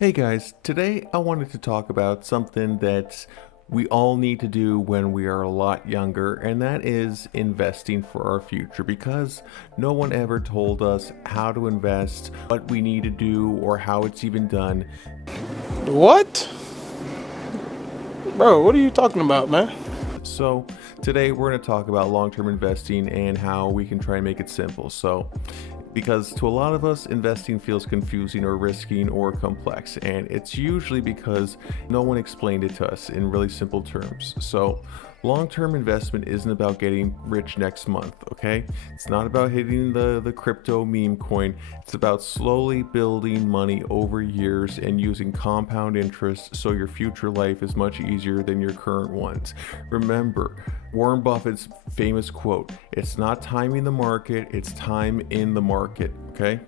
Hey guys, today I wanted to talk about something that we all need to do when we are a lot younger, and that is investing for our future because no one ever told us how to invest, what we need to do, or how it's even done. What? Bro, what are you talking about, man? So, today we're going to talk about long term investing and how we can try and make it simple. Because to a lot of us, investing feels confusing or risky or complex, and it's usually because no one explained it to us in really simple terms. So, long term investment isn't about getting rich next month, okay? It's not about hitting the crypto meme coin. It's about slowly building money over years and using compound interest so your future life is much easier than your current ones. Remember, Warren Buffett's famous quote, it's not timing the market, it's time in the market, okay?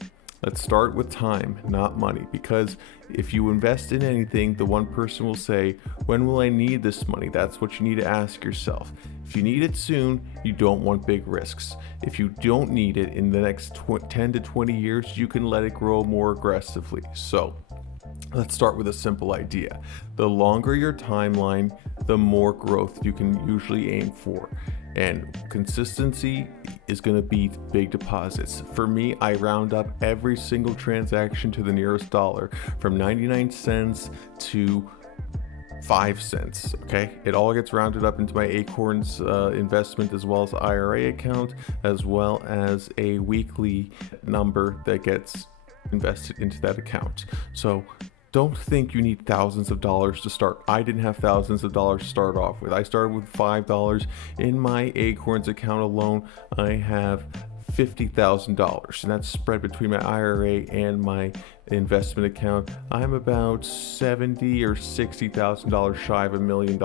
Let's start with time, not money, because if you invest in anything, the one person will say, when will I need this money? That's what you need to ask yourself. If you need it soon, you don't want big risks. If you don't need it in the next 10 to 20 years, you can let it grow more aggressively. So, let's start with a simple idea. The longer your timeline, the more growth you can usually aim for. And consistency is going to beat big deposits. For me, I round up every single transaction to the nearest dollar from 99 cents to 5 cents. Okay, it all gets rounded up into my Acorns investment as well as IRA account, as well as a weekly number that gets invested into that account. So don't think you need thousands of dollars to start. I didn't have thousands of dollars to start off with. I started with $5 in my Acorns account alone. I have $50,000, and that's spread between my IRA and my investment account. I'm about $70 or $60,000 shy of $1 million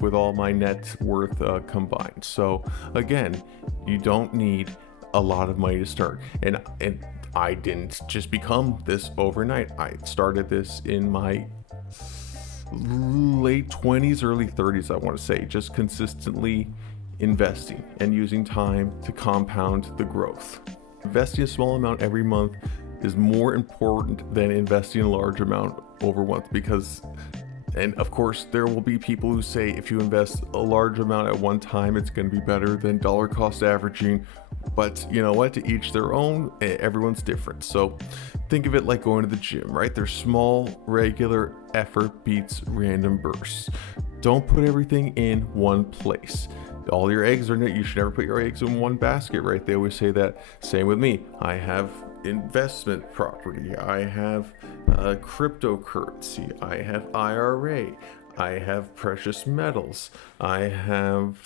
with all my net worth combined. So again, you don't need a lot of money to start. And I didn't just become this overnight. I started this in my late 20s, early 30s, I want to say, just consistently investing and using time to compound the growth. Investing a small amount every month is more important than investing a large amount over once because and of course, there will be people who say if you invest a large amount at one time, it's going to be better than dollar cost averaging. But you know what? To each their own, everyone's different. So think of it like going to the gym, right? There's small, regular effort beats random bursts. Don't put everything in one place. All your eggs are, you should never put your eggs in one basket, right? They always say that. Same with me. I have investment property. I have cryptocurrency. I have IRA. I have precious metals. I have,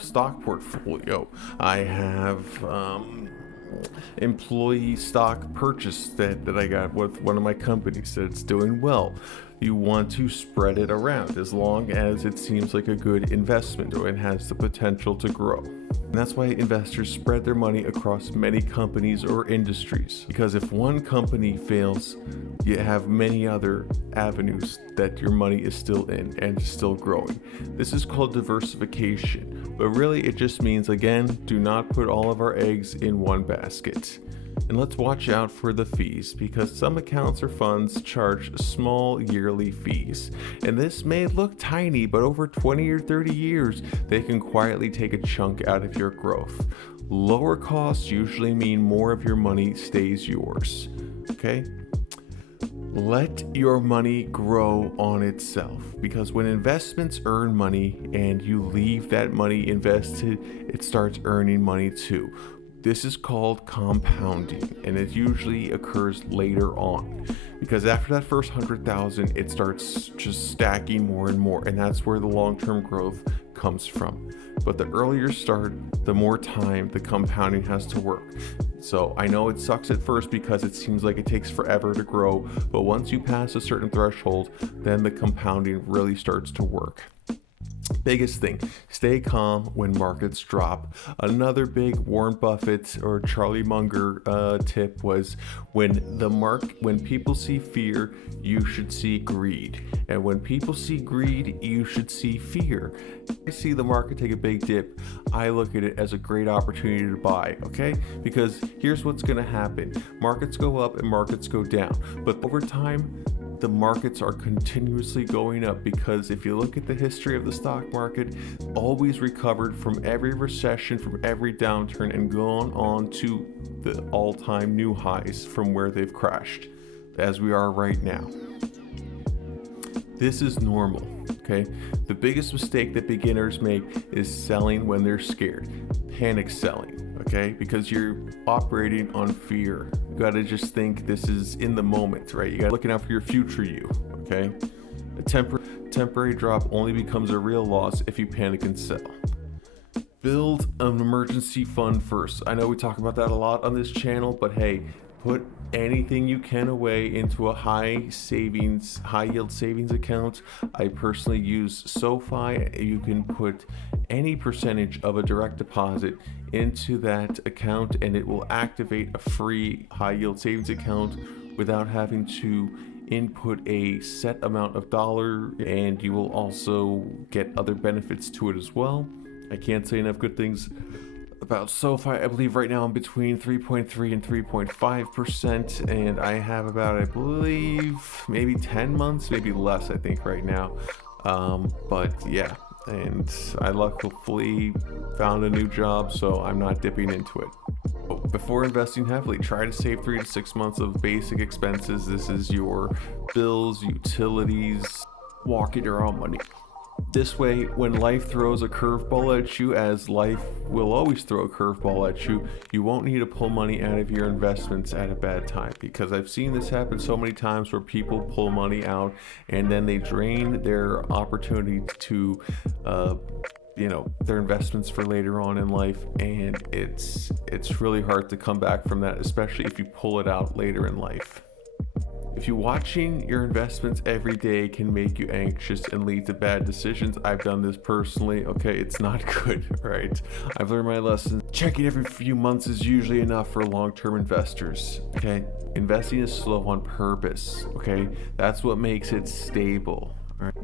stock portfolio. I have employee stock purchase that I got with one of my companies that's doing well. You want to spread it around as long as it seems like a good investment or it has the potential to grow. And that's why investors spread their money across many companies or industries. Because if one company fails, you have many other avenues that your money is still in and still growing. This is called diversification. But really, it just means, again, do not put all of our eggs in one basket. And let's watch out for the fees because some accounts or funds charge small yearly fees. And this may look tiny, but over 20 or 30 years, they can quietly take a chunk out of your growth. Lower costs usually mean more of your money stays yours. Okay? Let your money grow on itself because when investments earn money and you leave that money invested, it starts earning money too. This is called compounding, and it usually occurs later on because after that first 100,000, it starts just stacking more and more, and that's where the long-term growth comes from. But the earlier you start, the more time the compounding has to work. So I know it sucks at first because it seems like it takes forever to grow, but once you pass a certain threshold, then the compounding really starts to work. Biggest thing, stay calm when markets drop. Another big Warren Buffett or Charlie Munger tip was when people see fear, you should see greed. And when people see greed, you should see fear. I see the market take a big dip, I look at it as a great opportunity to buy, okay? Because here's what's gonna happen. Markets go up and markets go down. But over time, the markets are continuously going up, because if you look at the history of the stock market, always recovered from every recession, from every downturn, and gone on to the all-time new highs from where they've crashed, as we are right now. This is normal, okay? The biggest mistake that beginners make is selling when they're scared, panic selling, okay? Because you're operating on fear. You gotta just think this is in the moment, right? You gotta looking out for your future you, okay? A temporary drop only becomes a real loss if you panic and sell. Build an emergency fund first. I know we talk about that a lot on this channel, but hey, put anything you can away into a high yield savings account. I personally use SoFi. You can put any percentage of a direct deposit into that account and it will activate a free high yield savings account without having to input a set amount of dollar, and you will also get other benefits to it as well. I can't say enough good things about SoFi. I believe right now I'm between 3.3 and 3.5%, and I have about, I believe, maybe 10 months, maybe less, I think right now. But yeah, and I luckily found a new job, so I'm not dipping into it. Before investing heavily, try to save 3 to 6 months of basic expenses. This is your bills, utilities, walking your own money. This way, when life throws a curveball at you, as life will always throw a curveball at you, you won't need to pull money out of your investments at a bad time. Because I've seen this happen so many times where people pull money out and then they drain their opportunity to their investments for later on in life, and it's really hard to come back from that, especially if you pull it out later in life. If you're watching your investments every day can make you anxious and lead to bad decisions, I've done this personally. Okay, it's not good, right? I've learned my lesson. Checking every few months is usually enough for long-term investors, okay? Investing is slow on purpose, okay? That's what makes it stable. Right.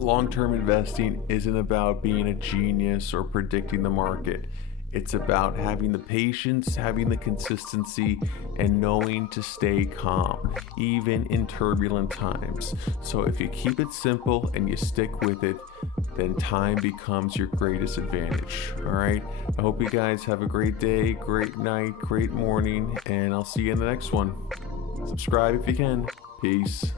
Long-term investing isn't about being a genius or predicting the market. It's about having the patience, having the consistency, and knowing to stay calm, even in turbulent times. So if you keep it simple and you stick with it, then time becomes your greatest advantage. All right. I hope you guys have a great day, great night, great morning, and I'll see you in the next one. Subscribe if you can. Peace.